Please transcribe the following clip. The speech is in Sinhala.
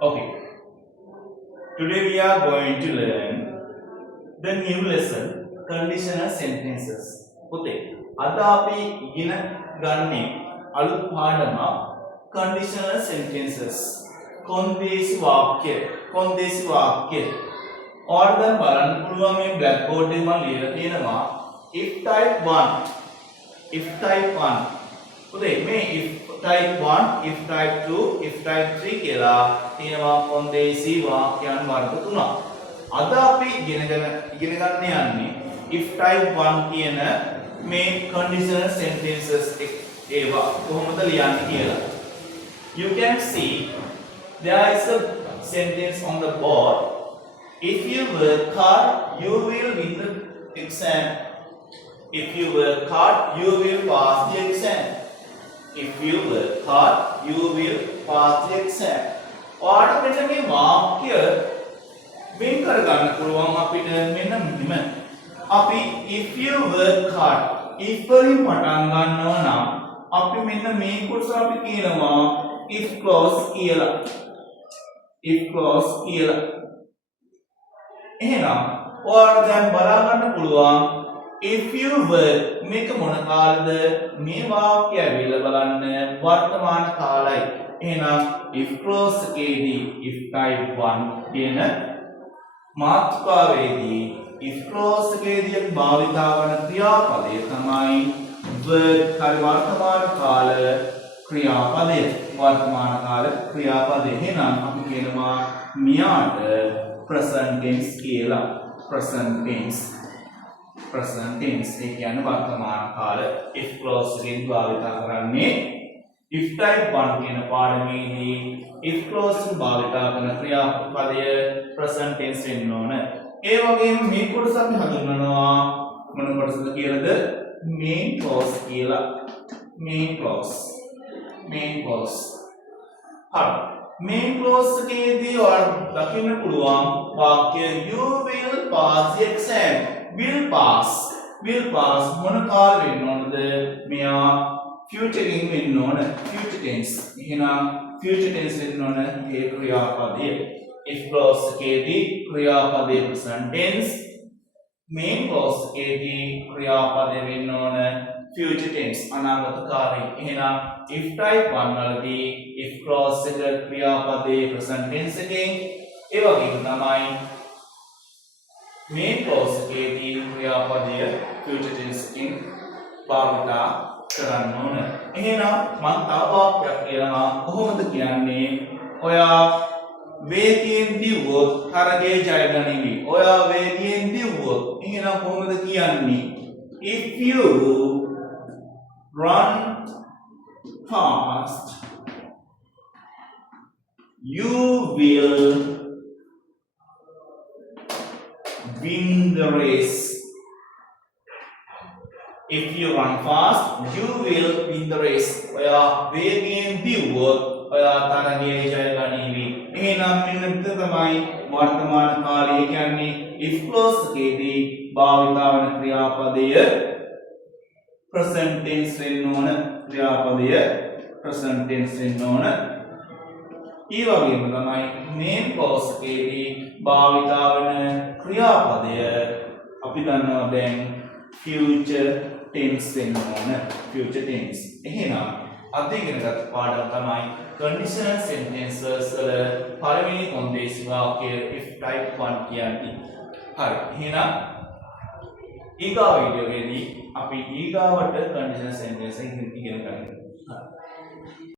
Okay, today we are going to learn the new lesson conditional sentences. පුතේ අද අපි ඉගෙන ගන්නේ අලුත් පාඩම conditional sentences. කොන්දේසි වාක්‍ය ඔයාලට දැන් බලන්න පුළුවන් මේ black board එකේ මම ලියලා තියෙනවා if type 1 පුතේ මේ if type 1 if type 2 if type 3 කියලා තියෙනවා කොන්දේසි වාක්‍යයන් වර්ග තුනක්. අද අපි ඉගෙන ගන්න යන්නේ if type 1 කියන මේ conditional sentences ඒවා කොහොමද ලියන්නේ කියලා. You can see there is a sentence on the board. If you work hard, you will win the exam. If you work hard, you will pass the exam. If you work hard, you will pass the exam. ඔයාලට මෙන්න මේ වාක්‍ය වෙන් කර ගන්න පුළුවන් අපිට මෙන්න මෙහෙම. අපි if you work hard if වලින් පටන් ගන්නවා නම් අපි මෙන්න මේ කොටස අපි කියනවා if clause කියලා. if clause කියලා. එහෙනම් ඔයාලට දැන් බලා ගන්න පුළුවන් if you work මේක මොන කාලද මේ වාක්‍යය ඇවිල්ලා බලන්න වර්තමාන කාලයි. එහෙනම් if clause එකේදී if type 1 කියන මාතෘකාවේදී if clause එකේදී අපි භාවිතා කරන ක්‍රියාපදය තමයි work හරි වර්තමාන කාල ක්‍රියාපදය. වර්තමාන කාල ක්‍රියාපදය. එහෙනම් අපි කියනවා මෙයාට present tense කියලා. present tense ඒ කියන්නේ වර්තමාන කාල if clause එකෙන් භාවිතා කරන්නේ if type 1 කියන පාඩමේදී if clause එක භාවිතා කරන ක්‍රියාපදය present tense වෙන්න ඕන. ඒ වගේම මේ කොටස අපි හඳුන්වනවා මොන කොටසද කියලාද main clause කියලා. main clause හරි main clause එකේදී ඔයාලට දකින්න පුළුවන් වාක්‍ය you will pass the exam. will pass මොන කාල වෙන්න ඕනද? මෙයා future එකකින් වෙන්න ඕන. future tense. එහෙනම් future tense වෙන්න ඕන ඒ ක්‍රියාපදය. if clause එකේදී ක්‍රියාපදයේ present tense. main clause එකේදී ක්‍රියාපදය වෙන්න ඕන future tense අනාගත කාලය. එහෙනම් if type 1 වලදී if clause එක ක්‍රියාපදයේ present tense එකෙන් ඒ වගේම තමයි main clause එකේදී ක්‍රියාපදය future tense එකෙන් භාවිතා කරන්න ඕන. එහෙනම් මම තව වාක්‍යයක් කියනවා කොහොමද කියන්නේ? ඔයා වේගයෙන් දිවුවොත් තරගයේ ජය ගනිවි. ඔයා වේගයෙන් දිවුවොත් එහෙනම් කොහොමද කියන්නේ? if you run fast you will win the race. if you run fast you will win the race. ඔයා වේගයෙන් දිවුවොත් ඔයා තරගයේ ජය ගනිවි. එහෙනම් මෙන්න මෙතන තමයි වර්තමාන කාලය කියන්නේ if clause එකේදී භාවිතා වන ක්‍රියාපදය present tense වෙන්න ඕන. ක්‍රියාපදය present tense වෙන්න ඕන. ඒ වගේම තමයි main clause එකේදී භාවිතා වන ක්‍රියාපදය අපි දන්නවා දැන් future tense වෙන්න ඕන. future tense. එහෙනම් අද ඉගෙනගත් පාඩම තමයි conditional sentences වල පළවෙනි කොන්දේසි වාක්‍ය if type 1 කියන්නේ. හරි. එහෙනම් ඊගා වීඩියෝ එකේදී අපි ඊගාවට conditional sentences ඉගෙන ගන්නවා.